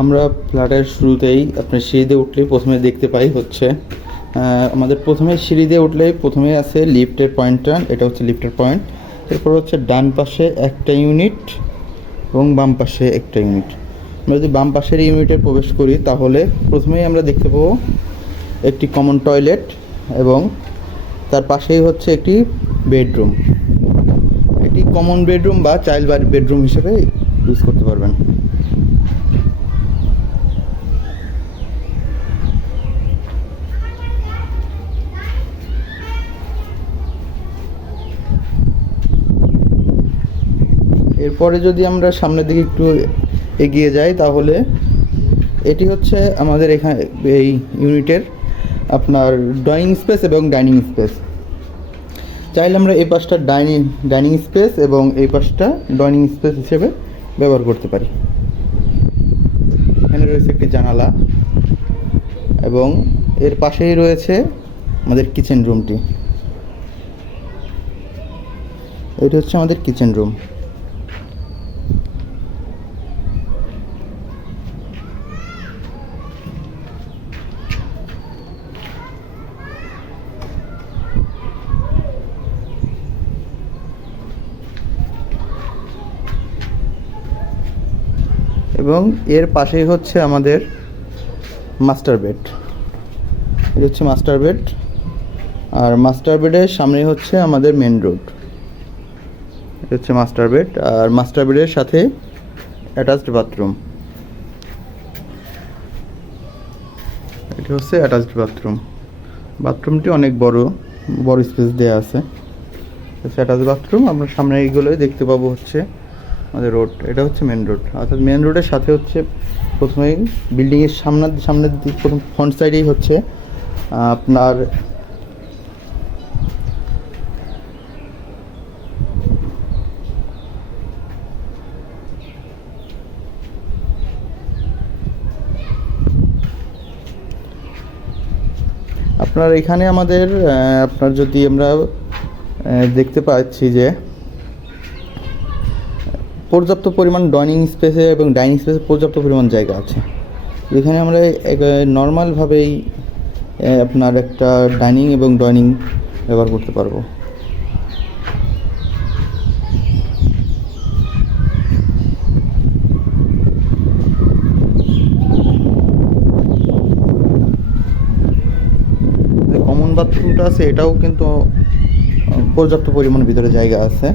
আমরা ফ্ল্যাটের শুরুতেই আপনার সিঁড়িতে উঠলেই প্রথমে দেখতে পাই হচ্ছে আমাদের প্রথমে সিঁড়িতে উঠলেই প্রথমে আছে লিফটের পয়েন্টটা, এটা হচ্ছে লিফটের পয়েন্ট। এরপর হচ্ছে ডান পাশে একটা ইউনিট এবং বাম পাশে একটা ইউনিট। আমরা যদি বাম পাশের ইউনিটে প্রবেশ করি তাহলে প্রথমেই আমরা দেখতে পাবো একটি কমন টয়লেট এবং তার পাশেই হচ্ছে একটি বেডরুম। এটি কমন বেডরুম বা চাইল্ড বেডরুম হিসেবে ইউজ করতে পারবেন। এরপরে যদি আমরা সামনের দিকে একটু এগিয়ে যাই তাহলে এটি হচ্ছে আমাদের এখানে এই ইউনিটের আপনার ড্রয়িং স্পেস এবং ডাইনিং স্পেস। চাইলে আমরা এই পাশটা ডাইনিং স্পেস এবং এই পাশটা ড্রয়িং স্পেস হিসেবে ব্যবহার করতে পারি। এখানে রয়েছে একটি জানালা এবং এর পাশেই রয়েছে আমাদের কিচেন রুমটি। এটি হচ্ছে আমাদের কিচেন রুম। এবং এর পাশেই হচ্ছে আমাদের মাস্টার বেড। এটা হচ্ছে মাস্টার বেড, আর মাস্টার বেডের সামনে হচ্ছে আমাদের মেন রোড। এটা হচ্ছে মাস্টার বেড, আর মাস্টার বেডের সাথে অ্যাটাচড বাথরুম। এটা হচ্ছে অ্যাটাচড বাথরুম। বাথরুমটি অনেক বড় স্পেস দেওয়া আছে। Attached bathroom. আমরা সামনে এইগুলোই দেখতে পাবো হচ্ছে আমাদের রোড। এটা হচ্ছে মেন রোড, অর্থাৎ মেন রোডের সাথে হচ্ছে প্রথমেই বিল্ডিংয়ের সামনের দিক প্রথম ফ্রন্ট সাইডেই হচ্ছে আপনার এখানে আমাদের আপনার যদি আমরা দেখতে পাচ্ছি যে পর্যাপ্ত পরিমাণ ডাইনিং স্পেসে এবং ডাইনিং স্পেসে পর্যাপ্ত পরিমাণ জায়গা আছে। এখানে আমরা নর্মালভাবেই আপনার একটা ডাইনিং এবং ডাইনিং ব্যবহার করতে পারবো। কমন বাথরুমটা আছে, এটাও কিন্তু পর্যাপ্ত পরিমাণ ভিতরে জায়গা আছে।